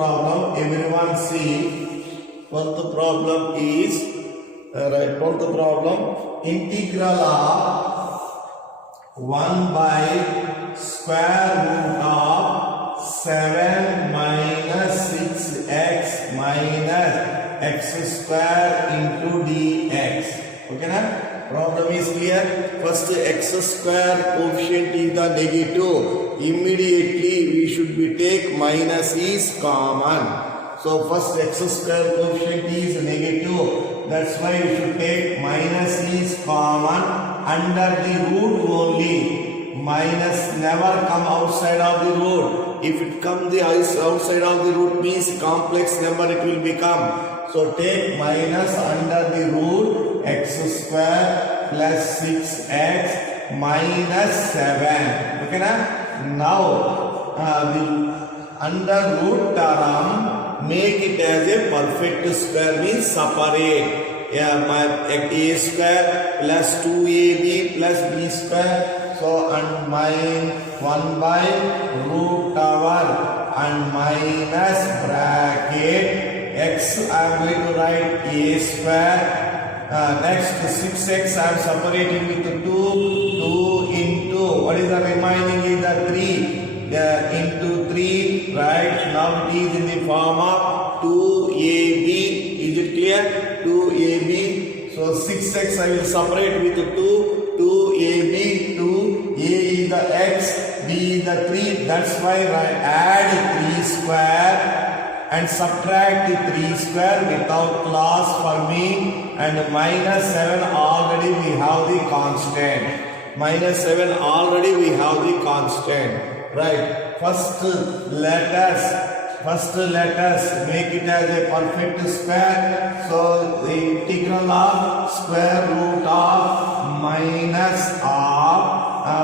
problem, everyone see. 12th problem is, right, 12th problem, integral of 1 by square root of 7 minus 6x minus x square into dx. Okay, na? Problem is clear. First, x square coefficient is the negative. Immediately we should be take minus is common. So first x square coefficient is negative. That's why we should take minus is common under the root only. Minus never come outside of the root. If it comes the outside of the root means complex number it will become. So take minus under the root x square plus 6x minus 7. Okay, na? Now the under root term make it as a perfect square means separate. A square plus 2ab plus b square. So and mine 1 by root over and minus bracket x I am going to write a square. Next 6x I am separating with 2 into what is the remaining is the 3 into 3, right? Now it is in the form of 2ab. Is it clear? 2ab. So 6x I will separate with 2ab. 2 a is the x, b is the 3. That's why I add 3 square and subtract the 3 square without class for me, and minus 7 already we have the constant. Minus 7 already we have the constant. Right. First let us make it as a perfect square. So the integral of square root of minus of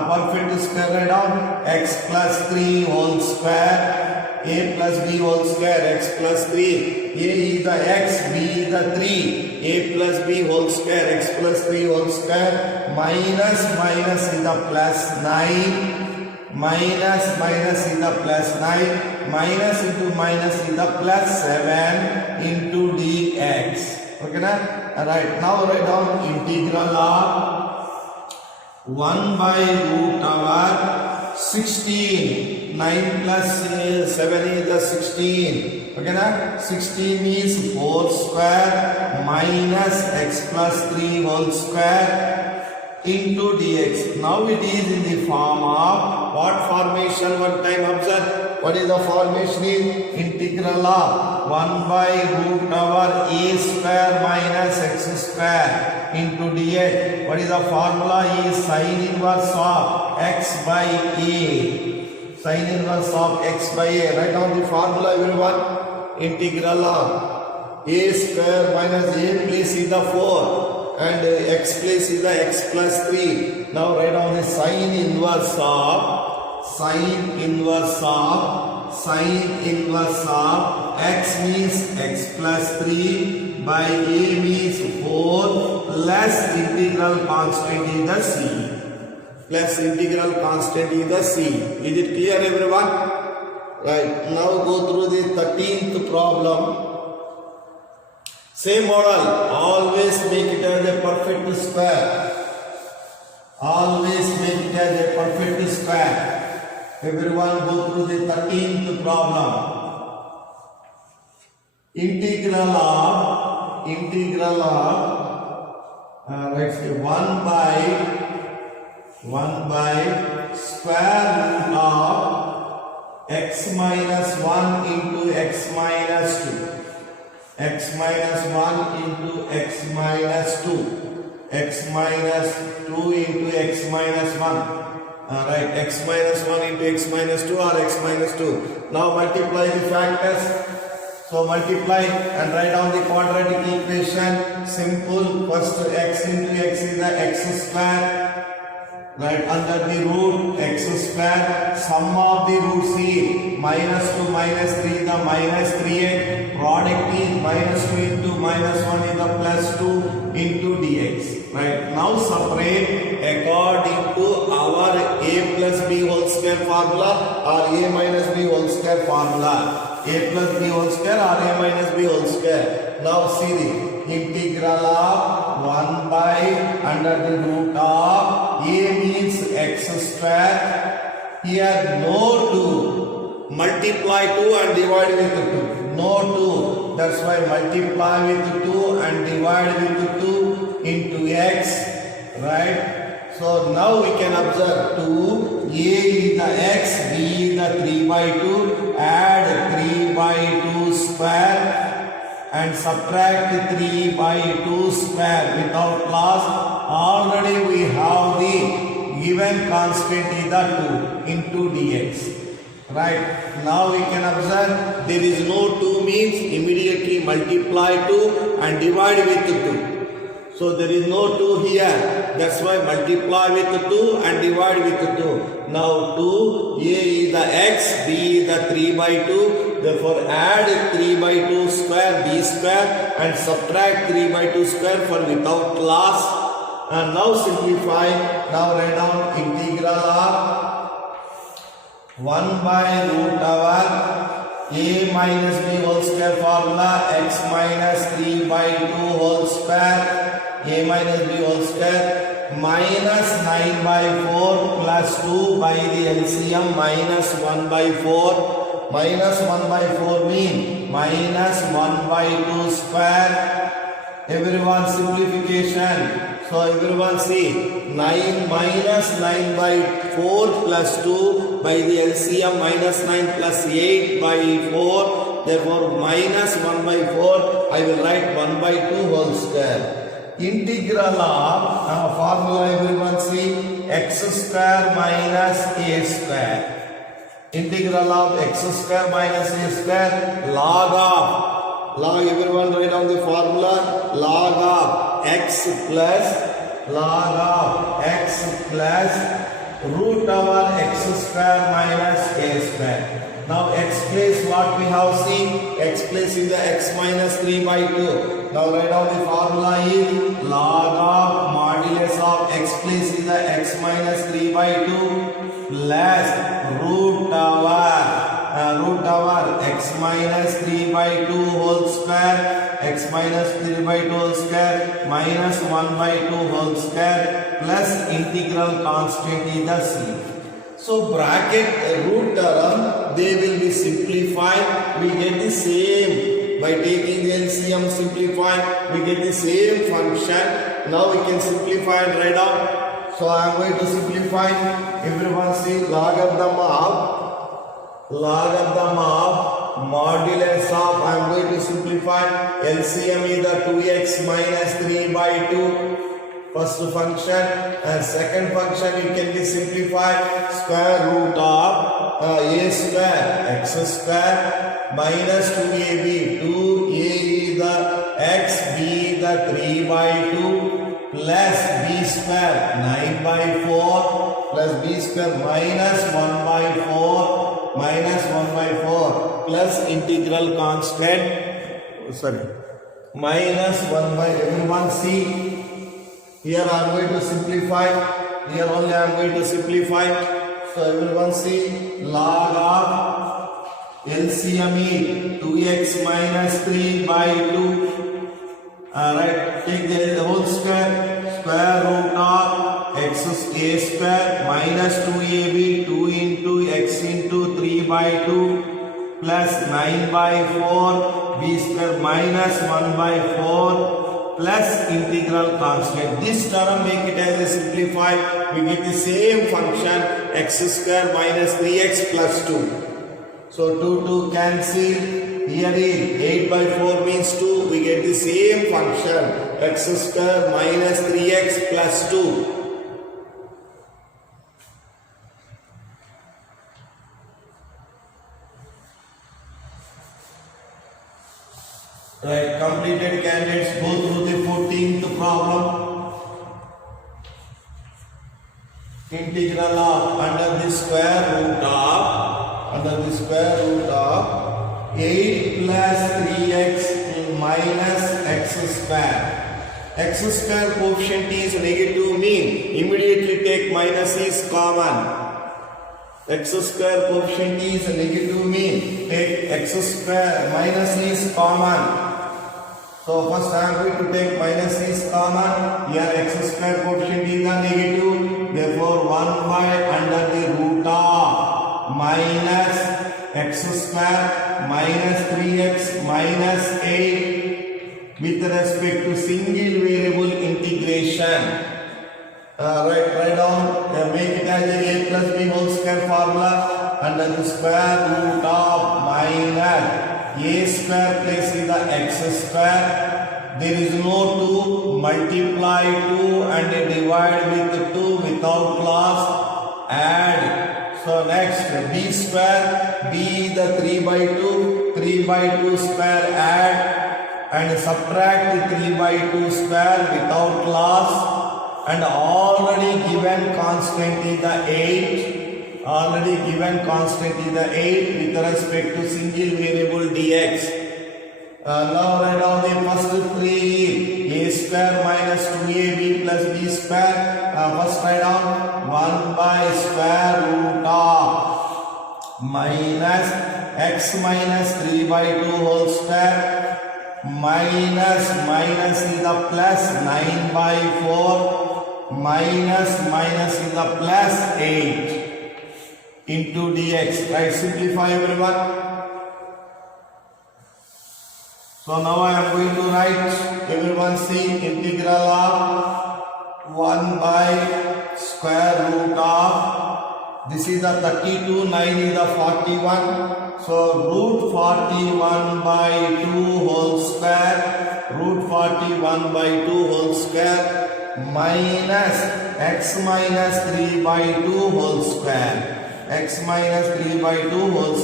perfect square right down x plus 3 whole square. A plus b whole square x plus 3. A is the x, b is the 3. A plus b whole square x plus 3 whole square. Minus is the plus 9. Minus is the plus 9. Minus into minus is the plus 7 into dx. Okay, na? Alright, now write down integral of 1 by root over 16. 9 plus 7 is the 16. Okay, na? 16 is 4 square minus x plus 3 whole square into dx. Now it is in the form of what formation? One time observe. What is the formation? Is integral of 1 by root over a square minus x square into dx. What is the formula? Is sin inverse of x by a. Sin inverse of x by a. Write down the formula everyone. Integral of a square minus a place is the 4 and x place is the x plus 3. Now write down the sin inverse of x means x plus 3 by a means 4 less integral constant is the c. Plus integral constant is the c. Is it clear everyone? Right. Now go through the 13th problem. Same model. Always make it as a perfect square. Always make it as a perfect square. Everyone go through the 13th problem. Integral of let's say 1 by square root of x minus 1 into x minus 2. X minus 1 into x minus 2. X minus 2 into x minus 1. Right, x minus 1 into x minus 2 or x minus 2. Now multiply the factors. So multiply and write down the quadratic equation. Simple. First x into x is the x square. Right, under the root x square. Sum of the roots is minus 2 minus 3 the minus 3x. Product is minus 2 into minus 1 is the plus 2 into dx. Right, now separate according to our a plus b whole square formula or a minus b whole square formula. a plus b whole square or a minus b whole square. Now see the integral of 1 by under the root of a means x square. Here no 2. Multiply 2 and divide with 2. No 2. That's why multiply with 2 and divide with 2 into x. Right? So now we can observe 2, a is the x, b is the 3 by 2, add 3 by 2 square and subtract 3 by 2 square without loss. Already we have the given constant is the 2 into dx. Right? Now we can observe there is no 2 means immediately multiply 2 and divide with 2. So there is no 2 here. That's why multiply with 2 and divide with 2. Now 2, a is the x, b is the 3 by 2. Therefore add 3 by 2 square, b square and subtract 3 by 2 square for without loss. And now simplify. Now write down integral of 1 by root over a minus b whole square formula x minus 3 by 2 whole square a minus b whole square minus 9 by 4 plus 2 by the LCM minus 1 by 4. Minus 1 by 4 mean minus 1 by 2 square. Everyone simplification. So everyone see 9 minus 9 by 4 plus 2 by the LCM minus 9 plus 8 by 4. Therefore minus 1 by 4 I will write 1 by 2 whole square. Integral of formula everyone see x square minus a square. Integral of x square minus a square log everyone write down the formula log of x plus root over x square minus a square. Now x place what we have seen, x place is the x minus 3 by 2. Now write down the formula is log of modulus of x place is the x minus 3 by 2 plus root over x minus 3 by 2 whole square, x minus 3 by 2 whole square minus 1 by 2 whole square plus integral constant is the c. So bracket root term they will be simplified. We get the same by taking the LCM simplified. We get the same function. Now we can simplify and write out. So I am going to simplify. Everyone see logarithm of modulus of. I am going to simplify. LCM is the 2x minus 3 by 2. First function and second function it can be simplified square root of a square x square minus 2ab 2a is the x b is the 3 by 2 plus b square 9 by 4 plus b square minus 1 by 4 plus integral constant minus 1 by everyone see. Here I am going to simplify. Here only I am going to simplify. So everyone see log of LCM is 2x minus 3 by 2. Alright, take the whole square. Square root of x a square minus 2ab 2 into x into 3 by 2 plus 9 by 4 b square minus 1 by 4 plus integral constant. This term make it as a simplified. We get the same function x square minus 3x plus 2. So 2 cancel. Here is 8 by 4 means 2. We get the same function x square minus 3x plus 2. Right, completed candidates go through the 14th problem. Integral of under the square root of 8 plus 3x minus x square. X square coefficient is negative mean immediately take minus is common. x square coefficient is negative mean take x square minus is common. So first I am going to take minus is common. Here x square coefficient is the negative. Therefore 1 by under the root of minus x square minus 3x minus 8 with respect to single variable integration. Write down, make it as a plus b whole square formula under the square root of minus a square place is the x square. There is no 2, multiply 2 and divide with 2 without loss, add. So next b square, b the 3 by 2, 3 by 2 square add and subtract the 3 by 2 square without loss. And already given constant is the 8. Already given constant is the 8 with respect to single variable dx. Now write down the first 3. A square minus 2ab plus b square. First write down 1 by square root of minus x minus 3 by 2 whole square minus is the plus 9 by 4 minus is the plus 8 into dx. Right, simplify everyone. So now I am going to write, everyone see, integral of 1 by square root of, this is the 32, 9 is the 41. So root 41 by 2 whole square, root 41 by 2 whole square minus x minus 3 by 2 whole square, x minus 3 by 2 whole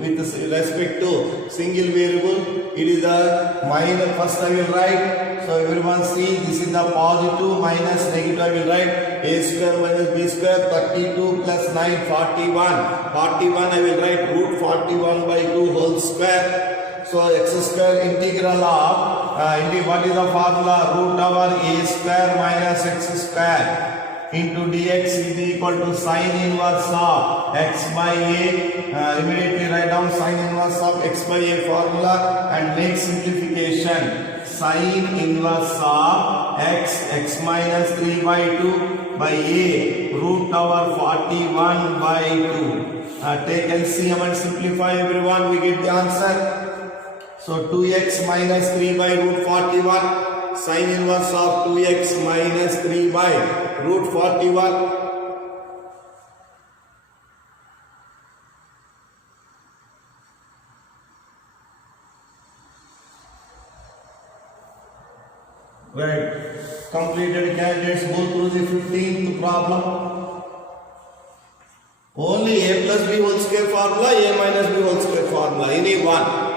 with respect to single variable. It is the minus, first I will write. So everyone see, this is the positive minus negative. I will write a square minus b square, 32 plus 9, 41. 41 I will write root 41 by 2 whole square. So x square integral of what is the formula? Root over a square minus x square into dx is equal to sine inverse of x by a. Immediately write down sine inverse of x by a formula and make simplification. Sine inverse of x minus 3 by 2 by a root over 41 by 2. Take LCM and simplify everyone, we get the answer. So 2x minus 3 by root 41, sine inverse of 2x minus 3 by root 41. Right, completed candidates, go through the 15th problem. Only a plus b whole square formula, a minus b whole square formula, any one.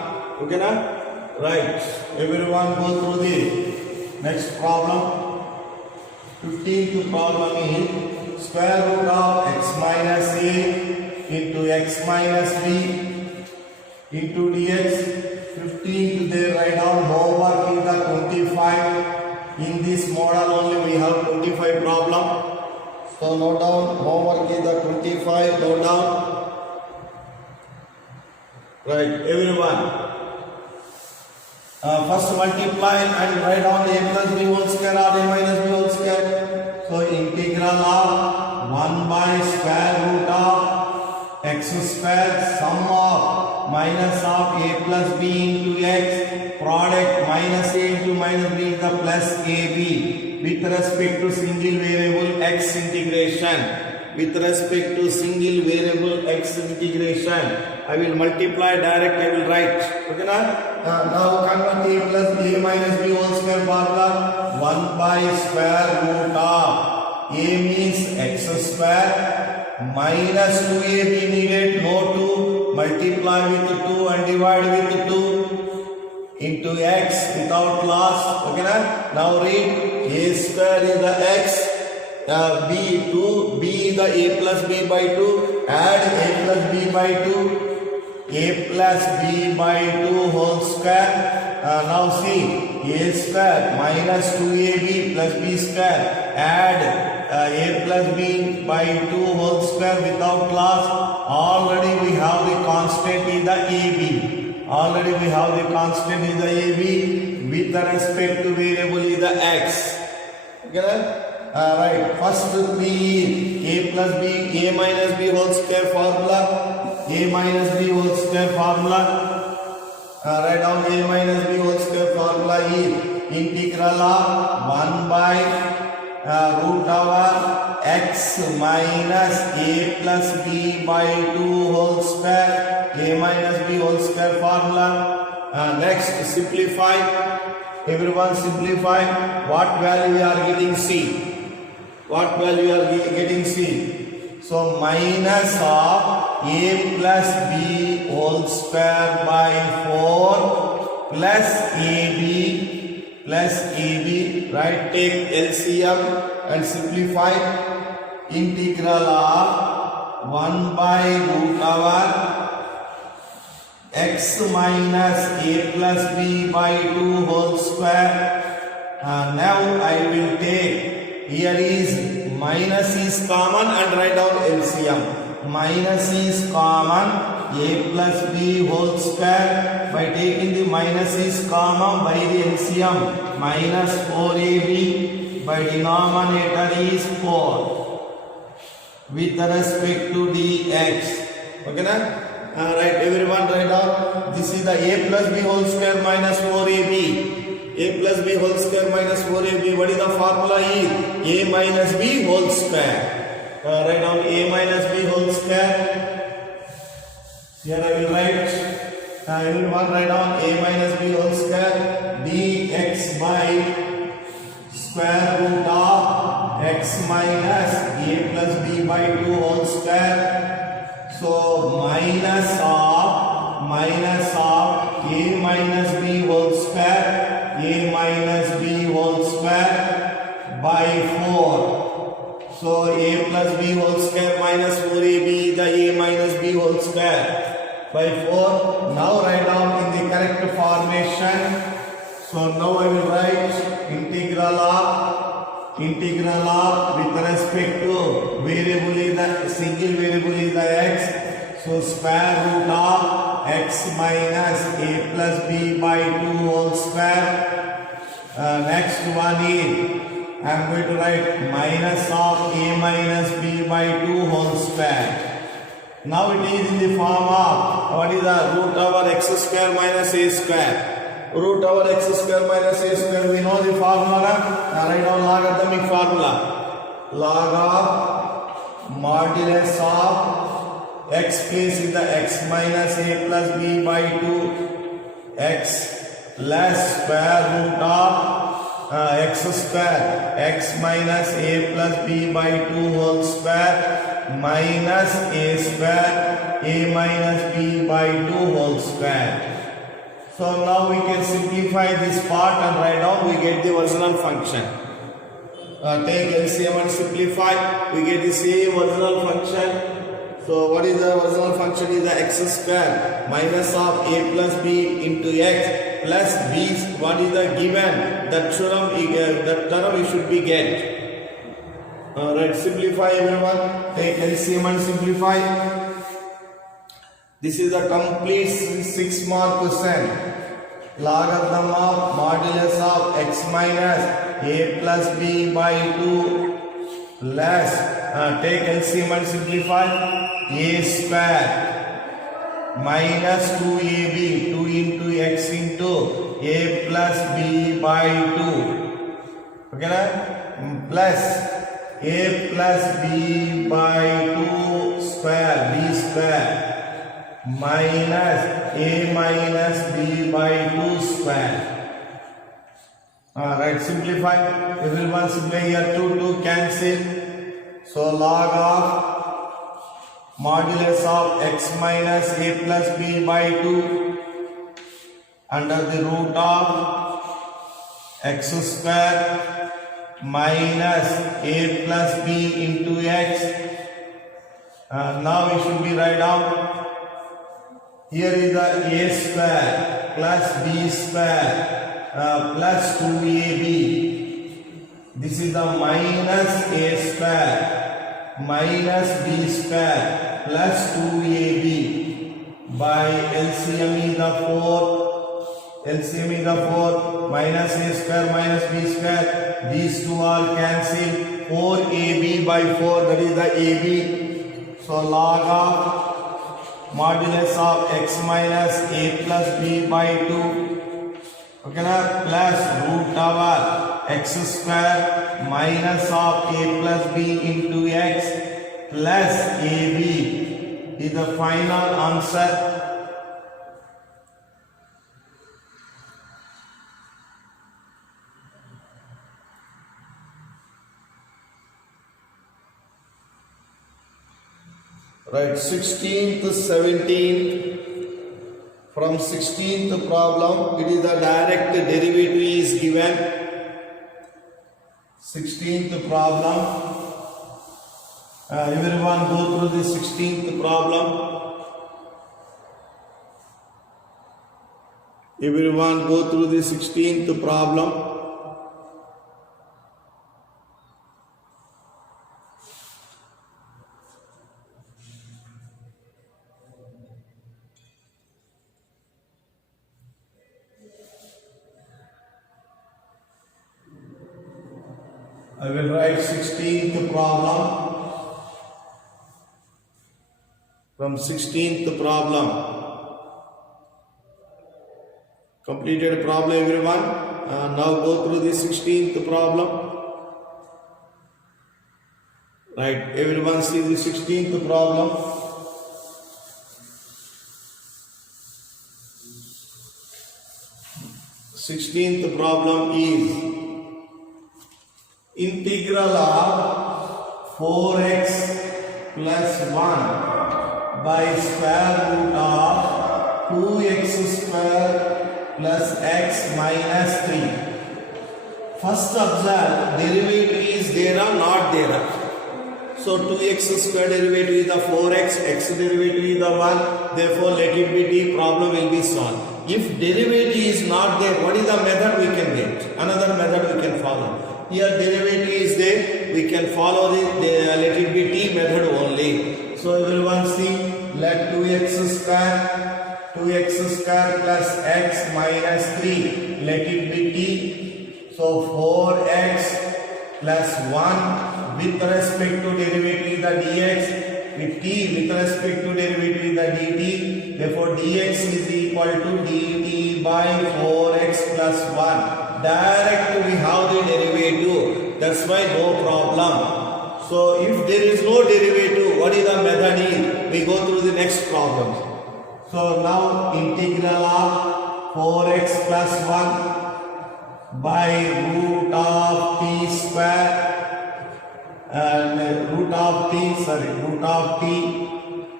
Okay na? Right. Everyone go through the next problem. 15th problem is square root of x minus a into x minus b into dx. 15th they write down homework in the 25. In this model only we have 25 problem. So note down homework is the 25. Note down. Right. Everyone. First multiply and write down a plus b whole square or a minus b whole square. So integral of 1 by square root of x square sum of minus of a plus b into x product minus a into minus b is the plus ab with respect to single variable x integration. With respect to single variable x integration, I will multiply direct, I will write. Okay na? Now convert a plus a minus b whole square formula. 1 by square root of a means x square minus 2ab needed, no 2, multiply with 2 and divide with 2 into x without loss. Okay na? Now read a square is the x. B 2, b the a plus b by 2, add a plus b by 2, a plus b by 2 whole square. Now see, a square minus 2ab plus b square, add a plus b by 2 whole square without class. Already we have the constant in the ab. Already we have the constant in the ab with respect to variable is the x. Okay. Right, first b, a plus b, a minus b whole square formula, a minus b whole square formula. Write down a minus b whole square formula is integral of 1 by root over x minus a plus b by 2 whole square, a minus b whole square formula. Next, simplify. Everyone simplify. What value we are getting? C. What value we are getting? C. So minus of a plus b whole square by 4 plus ab plus ab. Right, take LCM and simplify. Integral of 1 by root over x minus a plus b by 2 whole square. Now I will take, here is minus is common and write down LCM. Minus is common, a plus b whole square. By taking the minus is common by the LCM, minus 4ab by denominator is 4 with respect to dx. Okay na? Right, everyone write down. This is the a plus b whole square minus 4ab. A plus b whole square minus 4ab. What is the formula? Is a minus b whole square. Write down a minus b whole square. Here I will write. Everyone write down a minus b whole square dx by square root of x minus a plus b by 2 whole square. So minus of a minus b whole square, a minus b whole square by 4. So a plus b whole square minus 4ab, the a minus b whole square by 4. Now write down in the correct formation. So now I will write integral of with respect to variable is the single variable is the x. So square root of x minus a plus b by 2 whole square. Next one is I am going to write minus of a minus b by 2 whole square. Now it is in the form of what is the root over x square minus a square. Root over x square minus a square, we know the formula. Write down logarithmic formula. Log of modulus of x place in the x minus a plus b by 2 x plus square root of x square x minus a plus b by 2 whole square minus a square a minus b by 2 whole square. So now we can simplify this part and write down, we get the original function. Take LCM and simplify, we get the same original function. So what is the original function? Is the x square minus of a plus b into x plus b. What is the given? That term we should be get. Right, simplify everyone. Take LCM and simplify. This is a complete 6 mark question. Logarithm of modulus of x minus a plus b by 2 plus take LCM and simplify. A square minus 2ab 2 into x into a plus b by 2. Okay na? Plus a plus b by 2 square b square minus a minus b by 2 square. Right, simplify. Everyone simplify here. 2 cancel. So log of modulus of x minus a plus b by 2 under the root of x square minus a plus b into x. Now we should be write down. Here is the a square plus b square plus 2ab This is the minus a square minus b square plus 2ab by LCM is the 4. LCM is the 4 minus a square minus b square. These two are cancelled. 4ab by 4, that is the ab. So log of modulus of x minus a plus b by 2. Okay na, plus root over x square minus of a plus b into x plus ab is the final answer. Right, 16th, 17th. From 16th problem, it is the direct derivative is given. 16th problem. Everyone go through the 16th problem. Everyone go through the 16th problem. I will write 16th problem. From 16th problem. Completed problem, everyone. Now go through the 16th problem. Right, everyone see the 16th problem. Sixteenth problem is integral of 4x plus 1 by square root of 2x square plus x minus 3. First observe, derivative is there or not there. So 2x square derivative is the 4x, x derivative is the 1, therefore let it be t, problem will be solved. If derivative is not there, what is the method we can get? Another method we can follow. Here derivative is there, we can follow the let it be t method only. So everyone see, let 2x square plus x minus 3, let it be t. So 4x plus 1 with respect to derivative the dx, with t with respect to derivative the dt, therefore dx is equal to dt by 4x plus 1. Direct we have the derivative, that's why no problem. So if there is no derivative, what is the method is? We go through the next problem. So now integral of 4x plus 1 by root of t square and root of t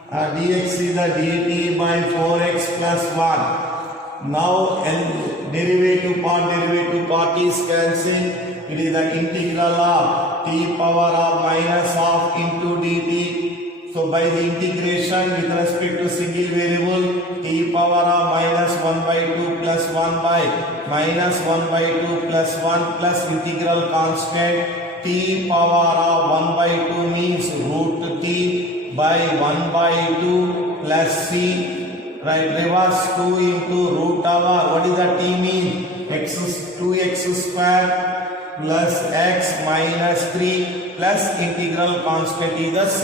dx is the dt by 4x plus 1. Now derivative part is cancelled. It is the integral of t power of minus of into dt. So by the integration with respect to single variable, t power of minus 1 by 2 plus 1 by minus 1 by 2 plus 1 plus integral constant t power of 1 by 2 means root t by 1 by 2 plus c. Right, reverse 2 into root over, what is the t mean? 2x square plus x minus 3 plus integral constant is the c.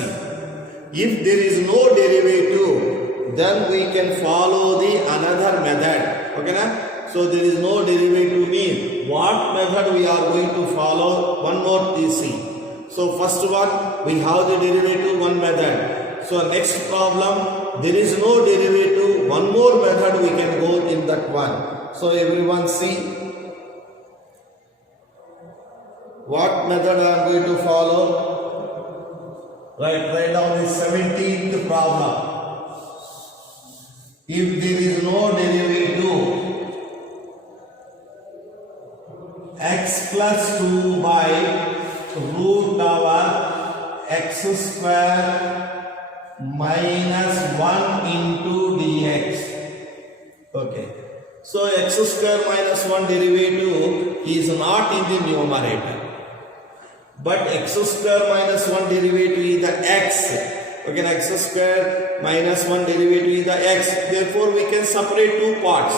If there is no derivative, then we can follow the another method. Okay na? So there is no derivative mean what method we are going to follow? One more TC. So first one we have the derivative, one method. So next problem there is no derivative, one more method we can go in that one. So everyone see what method I am going to follow. Right, write down the 17th problem. If there is no derivative, x plus 2 by root over x square minus 1 into dx. Okay. So x square minus 1 derivative is not in the numerator. but x square minus 1 derivative is the x. Okay, x square minus 1 derivative is the x. Therefore, we can separate two parts.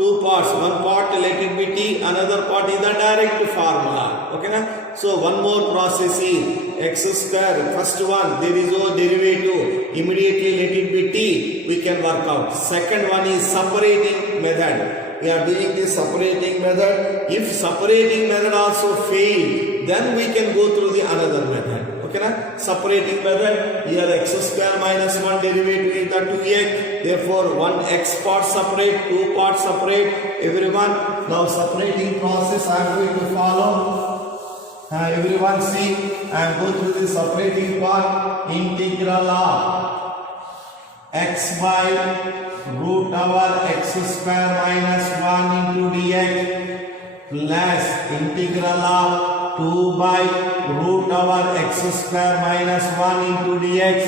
One part let it be t, another part is the direct formula. Okay, na? So one more process is x square. First one, there is no derivative. Immediately let it be t. We can work out. Second one is separating method. We are doing this separating method. If separating method also fail, then we can go through the another method. Okay, na? Separating method. Here x square minus 1 derivative is the 2x. Therefore, one x part separate, two parts separate. Everyone, now separating process I am going to follow. Everyone see, I am going through the separating part. Integral of x by root over x square minus 1 into dx plus integral of 2 by root over x square minus 1 into dx.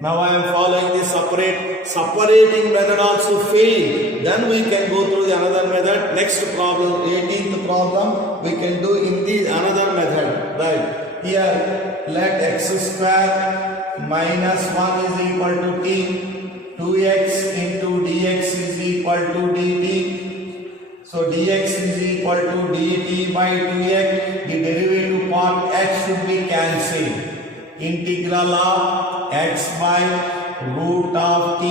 Now I am following the separating method also fail. Then we can go through the another method. Next problem, 18th problem, we can do in the another method. Right. Here let x square minus 1 is equal to t. 2x into dx is equal to dt. So dx is equal to dt by 2x. The derivative part x should be cancelled. Integral of x by root of t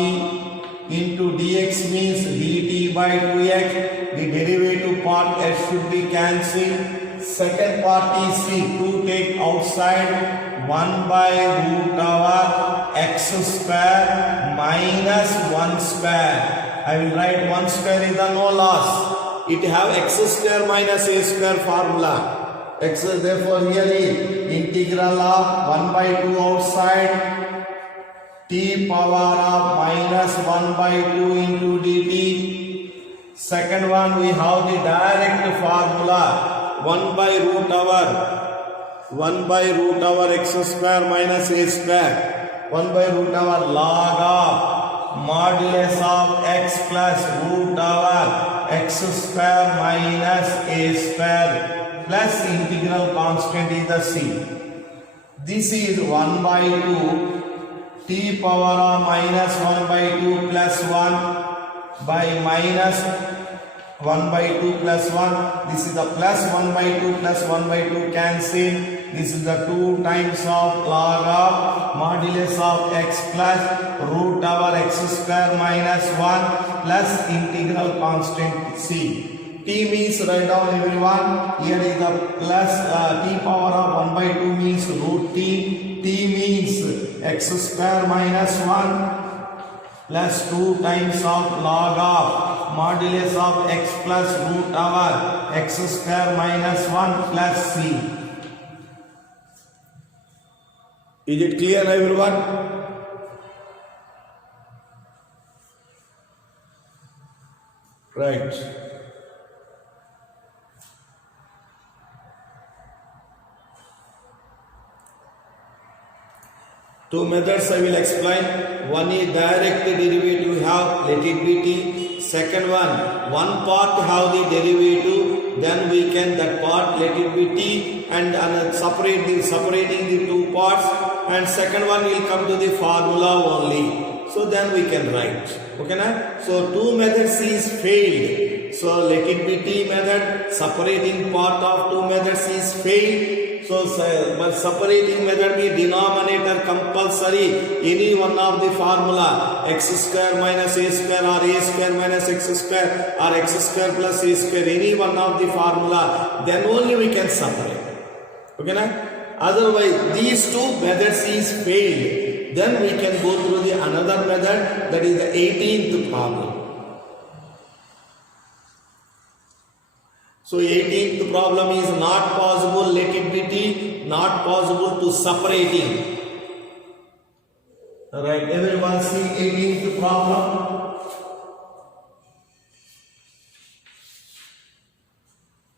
into dx means dt by 2x. The derivative part x should be cancelled. Second part is c. 2 take outside. 1 by root over x square minus 1 square. I will write 1 square is the no loss. It have x square minus a square formula. X, therefore here is integral of 1 by 2 outside t power of minus 1 by 2 into dt. Second one we have the direct formula 1 by root over x square minus a square. 1 by root over log of modulus of x plus root over x square minus a square plus integral constant is the c. This is 1 by 2 t power of minus 1 by 2 plus 1 by minus 1 by 2 plus 1. This is the plus 1 by 2 plus 1 by 2 cancel. This is the 2 times of log of modulus of x plus root over x square minus 1 plus integral constant c. T means write down everyone. Here is the plus t power of 1 by 2 means root t. T means x square minus 1 plus 2 times of log of modulus of x plus root over x square minus 1 plus c. Is it clear everyone? Right. Two methods I will explain. One is direct derivative have, let it be t. Second one part have the derivative, then we can that part let it be t and separating the two parts, and second one will come to the formula only. So then we can write. Okay na? So two methods is failed. So let it be t method, separating part of two methods is failed. So, but separating method means denominator compulsory any one of the formula x square minus a square or a square minus x square or x square plus a square, any one of the formula, then only we can separate. Okay na? Otherwise these two methods is failed. Then we can go through the another method, that is the 18th problem. So 18th problem is not possible, let it be t, not possible to separating. Alright, everyone see 18th problem.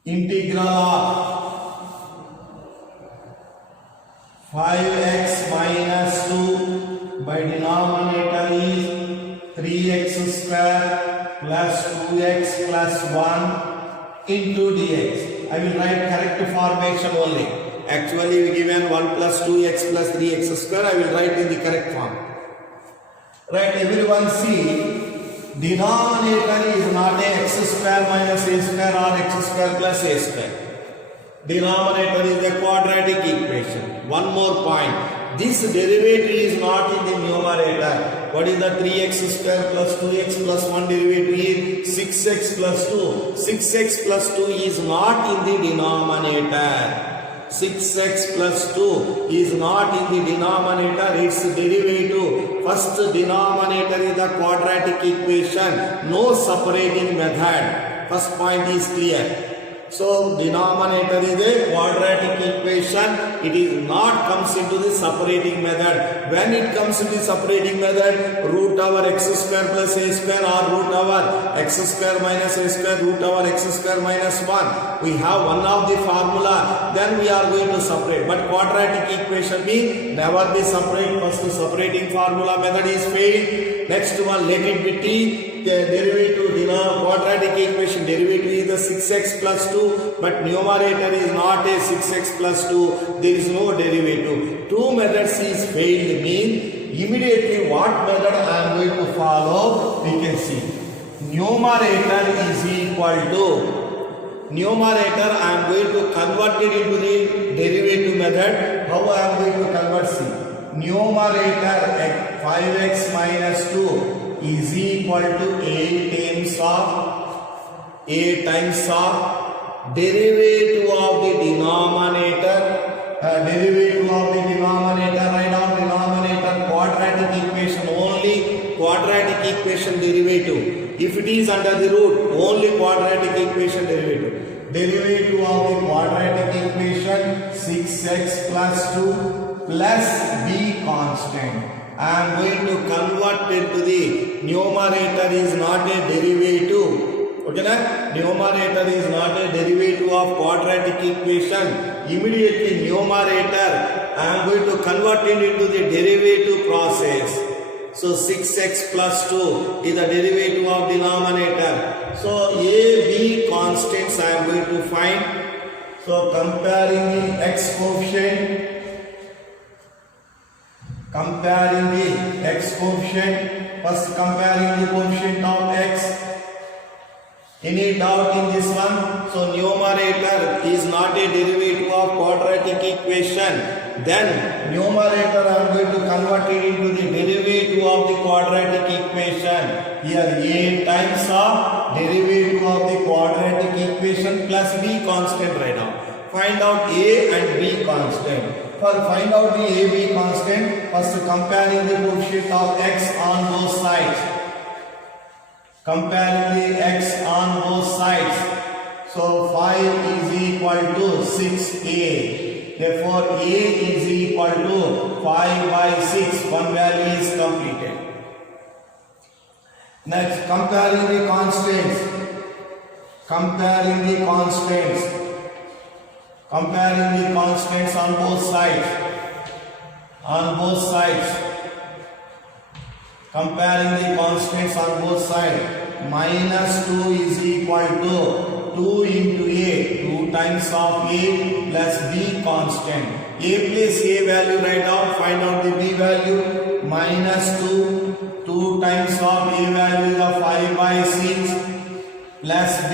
Integral of 5x minus 2 by denominator is 3x square plus 2x plus 1 into dx. I will write correct formation only. Actually we given 1 plus 2x plus 3x square. I will write in the correct form. Right, everyone see, denominator is not a x square minus a square or x square plus a square. Denominator is a quadratic equation. One more point. This derivative is not in the numerator. What is the 3x square plus 2x plus 1 derivative is 6x plus 2. 6x plus 2 is not in the denominator. 6x plus 2 is not in the denominator. Its derivative. First denominator is the quadratic equation. No separating method. First point is clear. So denominator is a quadratic equation. It is not comes into the separating method. When it comes into the separating method, root over x square plus a square or root over x square minus a square root over x square minus 1. We have one of the formula. Then we are going to separate. But quadratic equation means never be separate. First separating formula method is failed. Next one, let it be t. The derivative quadratic equation derivative is the 6x plus 2, but numerator is not a 6x plus 2. There is no derivative. Two methods is failed mean immediately what method I am going to follow, we can see. Numerator is equal to numerator I am going to convert it into the derivative method. How I am going to convert? See, numerator 5x minus 2 is equal to a times of derivative of the denominator. Write down denominator quadratic equation only. Quadratic equation derivative. If it is under the root, only quadratic equation derivative. Derivative of the quadratic equation 6x plus 2 plus b constant. I am going to convert it to the numerator is not a derivative. Okay, na? Numerator is not a derivative of quadratic equation. Immediately numerator I am going to convert it into the derivative process. So 6x plus 2 is the derivative of denominator. So a, b constants I am going to find. So comparing the x coefficient. Comparing the x coefficient, first comparing the coefficient of x. Any doubt in this one? So numerator is not a derivative of quadratic equation. Then numerator I am going to convert it into the derivative of the quadratic equation. Here a times of derivative of the quadratic equation plus b constant right now. Find out a and b constant. For find out the a, b constant, first comparing the coefficient of x on both sides. Comparing the x on both sides. So 5 is equal to 6a. Therefore a is equal to 5 by 6. One value is completed. Next, comparing the constants. Comparing the constants. Comparing the constants on both sides. On both sides. Comparing the constants on both sides. Minus 2 is equal to 2 into a. 2 times of a plus b constant. A plus a value write down. Find out the b value. Minus 2. 2 times of a value is 5 by 6 plus b.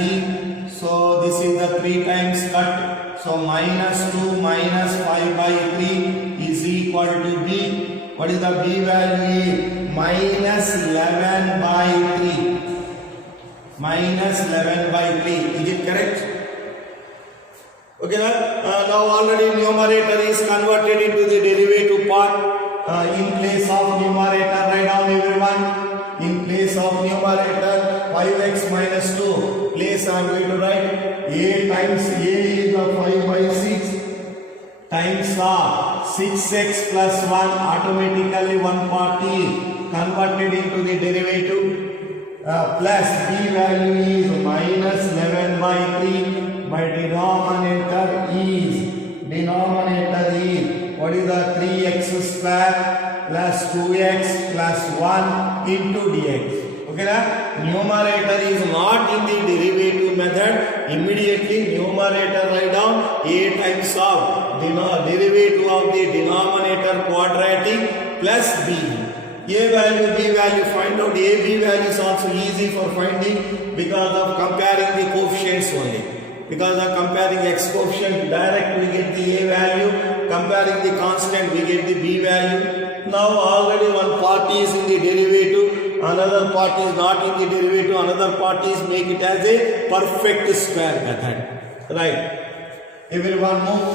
So this is the 3 times cut. So minus 2 minus 5 by 3 is equal to b. What is the b value? Minus 11 by 3. Minus 11 by 3. Is it correct? Okay, now already numerator is converted into the derivative part. In place of numerator, write down everyone. In place of numerator, 5x minus 2. Place I am going to write a times a is the 5 by 6 times 6x plus 1, automatically 140 converted into the derivative, plus b value is minus 11 by 3, by denominator is what is the 3x square plus 2x plus 1 into dx. Okay, na? Numerator is not in the derivative method, immediately numerator write down a times of derivative of the denominator quadratic plus b. A value, b value, find out a, b value is also easy for finding because of comparing the coefficients only. Because of comparing x coefficient, direct we get the a value, comparing the constant we get the b value. Now already one part is in the derivative, another part is not in the derivative, another part is make it as a perfect square method. Right. Everyone move.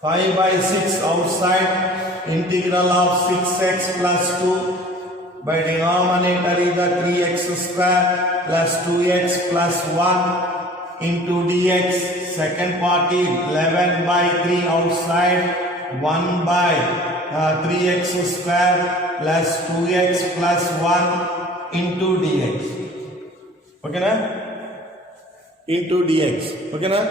5 by 6 outside. Integral of 6x plus 2 by denominator is the 3x square plus 2x plus 1 into dx. Second part is 11 by 3 outside, 1 by 3x square plus 2x plus 1 into dx. Okay na? Into dx. Okay na?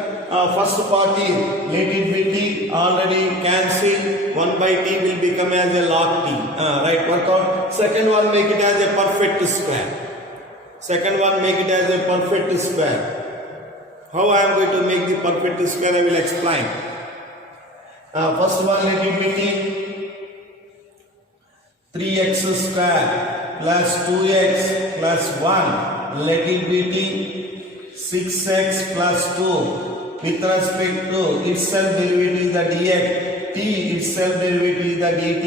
First part is let it be t, already cancel, 1 by t will become as a log t. Right, work out. Second one make it as a perfect square. Second one make it as a perfect square. How I am going to make the perfect square I will explain. First one let it be t, 3x square plus 2x plus 1, let it be t, 6x plus 2. With respect to its self derivative is the dx, t its self derivative is the dt,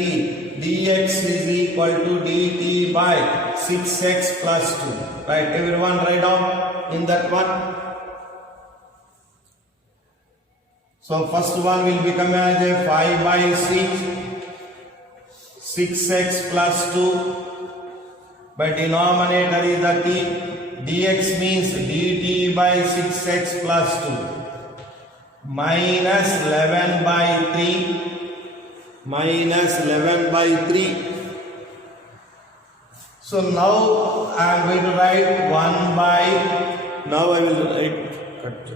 dx is equal to dt by 6x plus 2. Right, everyone write down in that one. So first one will become as a 5 by 6, 6x plus 2 by denominator is the t, dx means dt by 6x plus 2. Minus 11 by 3, minus 11 by 3. So now I am going to write 1 by, now I will write, cut.